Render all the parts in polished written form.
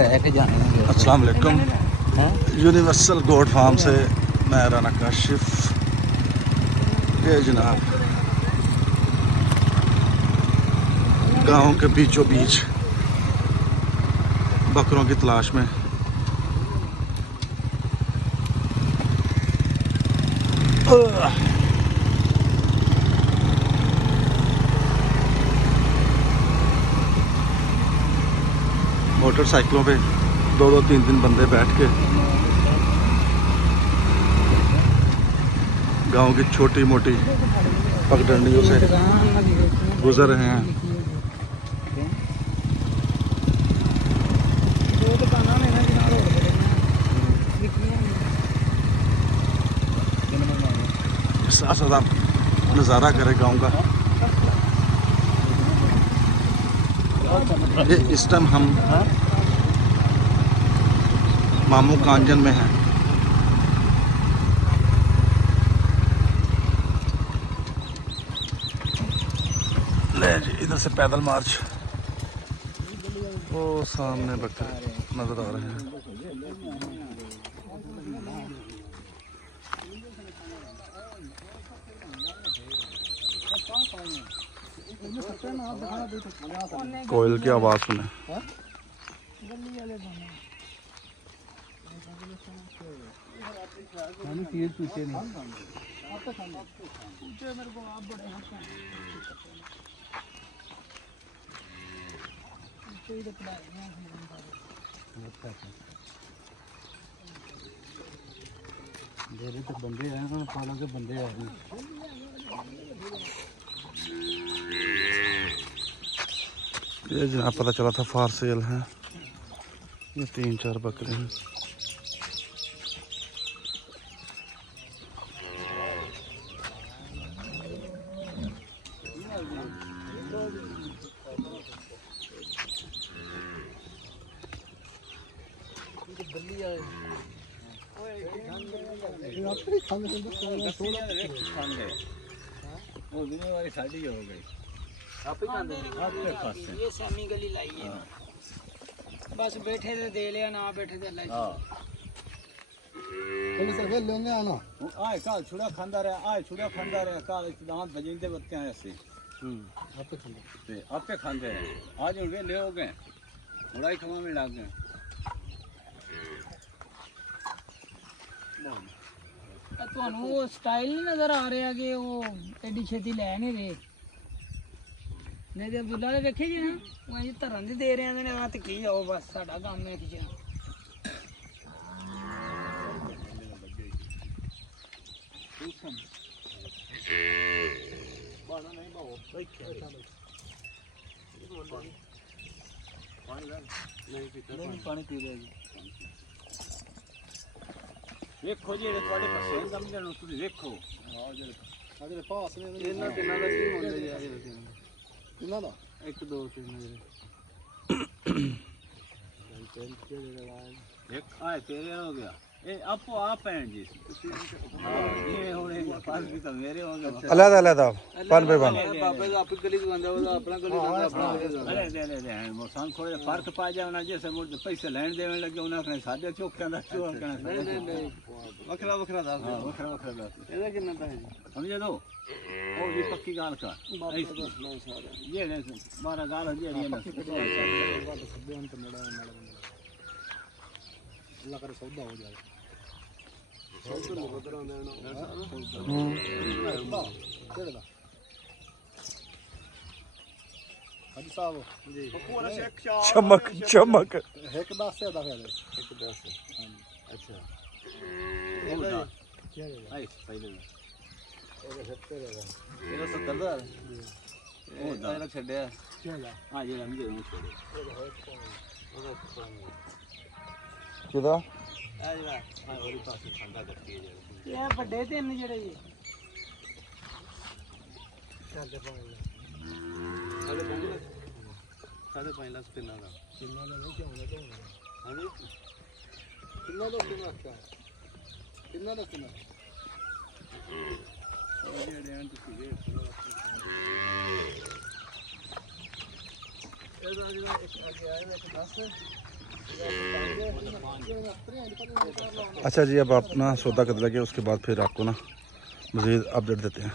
अस्सलाम वालेकुम। Universal goat farm से मैं राना काशिफ। ये जनाब गाँव के बीचों बीच बकरों की तलाश में मोटरसाइकिलों पे दो तीन बंदे बैठ के गांव की छोटी मोटी पगडंडियों से गुजर रहे हैं। साथ साथ आप नज़ारा करें गांव का। ये इस टाइम हम मामू कांजन में हैं। ले जी इधर से पैदल मार्च। वो सामने बकरे नजर आ रहे हैं। कोयल की आवाज सुने। तो बंदे हैं पाला के बंदे आ रहे। ये जहाँ पता चला था फार सेल है। ये 3-4 बकरे हैं। ये सेमी गली लाई है बस बैठे थे दे लिया ना बैठे थे लाई। सर लेंगे आना आए काल छुड़ा खांदा रहे आए छुड़ा खांदा रहे काल दांत बजिंदे बत्ते हैं ऐसे आपे खांदे हैं आज उनके ले हो गए उड़ाई खमा में डाल गए। ਤੁਹਾਨੂੰ ਉਹ ਸਟਾਈਲ ਨਹੀਂ ਨਜ਼ਰ ਆ ਰਿਹਾ ਕਿ ਉਹ ਐਡੀ ਛੇਤੀ ਲੈ ਨਹੀਂ ਰਹੇ। ਨਹੀਂ ਤੇ ਅਬਦੁੱਲਾ ਦੇ ਵੇਖੇ ਜੀ ਨਾ ਉਹ ਅਸੀਂ ਧਰਨ ਦੀ ਦੇ ਰਹੇ ਨੇ ਆ ਤੇ ਕੀ ਆਓ ਬਸ ਸਾਡਾ ਕੰਮ ਹੈ ਖਿਚਣਾ। ਬਾਣਾ ਨਹੀਂ ਬਾਓ ਬੈਠੇ ਨਹੀਂ ਪਾਣੀ ਪੀ ਰਿਹਾ ਜੀ। ਵੇਖੋ ਜੀ ਇਹ ਤੁਹਾਡੇ ਪਸੰਦ ਸਮਝਣ ਨੂੰ ਤੁਸੀਂ ਵੇਖੋ ਆਹ ਜਿਹੜੇ ਪਾਸ ਨੇ ਇਹਨਾਂ ਕਿੰਨਾ ਦਾ ਕੀ ਮੁੱਲ ਹੈ ਯਾਰ ਇਹਨਾਂ ਦਾ 1 2 3 ਇੱਕ ਆਏ ਤੇਰੇ ਹੋ ਗਿਆ ਇਹ ਆਪੋ ਆਪ ਹੈ ਜੀ ਤੁਸੀਂ ਇਹ ਹੋਣੇ ਪਾਸ ਵੀ ਤਾਂ ਮੇਰੇ ਹੋ ਗਏ अलग अलग पन पे पन ਬਾਬੇ ਦਾ ਆਪਣੀ ਗਲੀ ਦਵਾਂਦਾ ਉਹਦਾ ਆਪਣਾ ਗਲੀ ਦਵਾਂਦਾ ਆਪਣਾ ਅਰੇ ਦੇ ਮੋਸਾਂ ਥੋੜੇ ਫਰਕ ਪਾ ਜਾਣਾ ਜੇ ਸਮਝ ਪੈਸੇ ਲੈਣ ਦੇਣ ਲੱਗੇ ਉਹਨਾਂ ਨੇ ਸਾਡੇ ਚੋਕਿਆਂ ਦਾ ਚੋਕ ਕਰਨਾ। ਨਹੀਂ ਵੱਖਰਾ ਵੱਖਰਾ ਦੱਸ ਹਾਂ ਵੱਖਰਾ ਵੱਖਰਾ ਦੱਸ ਇਹਦਾ ਕਿੰਨਾ ਪੈਸੇ ਜੀ ਸਮਝ ਦੋ ਉਹ ਜੀ ਪੱਕੀ ਗੱਲ ਕਰ ਇਹ ਨੇ 12 ਗਾਲ ਜਿਹੜੀਆਂ ਨੇ ਸੱਦੇ ਅੰਤ ਮੜਾ ਅੱਲਾ ਕਰ ਸੌਦਾ ਹੋ ਜਾਏ ਸੌਦਾ ਬਦਰਾਂ ਦੇਣਾ ਕਿਹੜਾ ਦਾ ਹਾਜੀ ਸਾਹਿਬ ਜੀ ਪੂਰਾ ਸ਼ੇਖ चमक चमक ਇੱਕ ਦੱਸ ਦਾ ਫਿਰ ਇੱਕ ਦੱਸ ਅੱਛਾ ਉਹਦਾ ਕੀ ਹੈ ਆਈ ਪਹਿਲੇ ਇਹਦਾ 70 ਦਾ ਇਹਦਾ 70 ਦਾ ਉਹ ਦਾ ਛੱਡਿਆ ਹਾਂ ਜਿਹੜਾ ਮੈਂ ਨੂੰ ਛੱਡਿਆ ਉਹਦਾ किदा ਆ ਜਿਹੜਾ ਹਾਂ ਉਹਦੇ ਪਾਸੇ ਠੰਡਾ ਕਰਕੇ ਇਹ ਵੱਡੇ ਤਿੰਨ ਜਿਹੜੇ ਜੀ ਸਾਡੇ 5 ਲੱਖ ਕਿੰਨਾ ਦਾ ਨਹੀਂ ਕਿਉਂ ਹੁੰਦਾ ਹਾਂਜੀ ਕਿੰਨਾ ਦਾ ਕਿੰਨਾ ਦਾ ਕਿੰਨਾ ਜਿਹੜੇ ਆਂ ਤੁਸੀਂ ਇਹ ਇਹਦਾ ਜਿਹੜਾ ਇੱਕ ਅੱਗੇ ਆਇਆ ਇੱਕ 10 अच्छा जी, अब आप ना सौदा कर लगे, उसके बाद फिर आपको ना मज़ीद अपडेट देते हैं।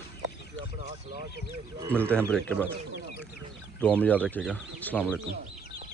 मिलते हैं ब्रेक के बाद। दुआ में याद रखिएगा। अस्सलाम वालेकुम।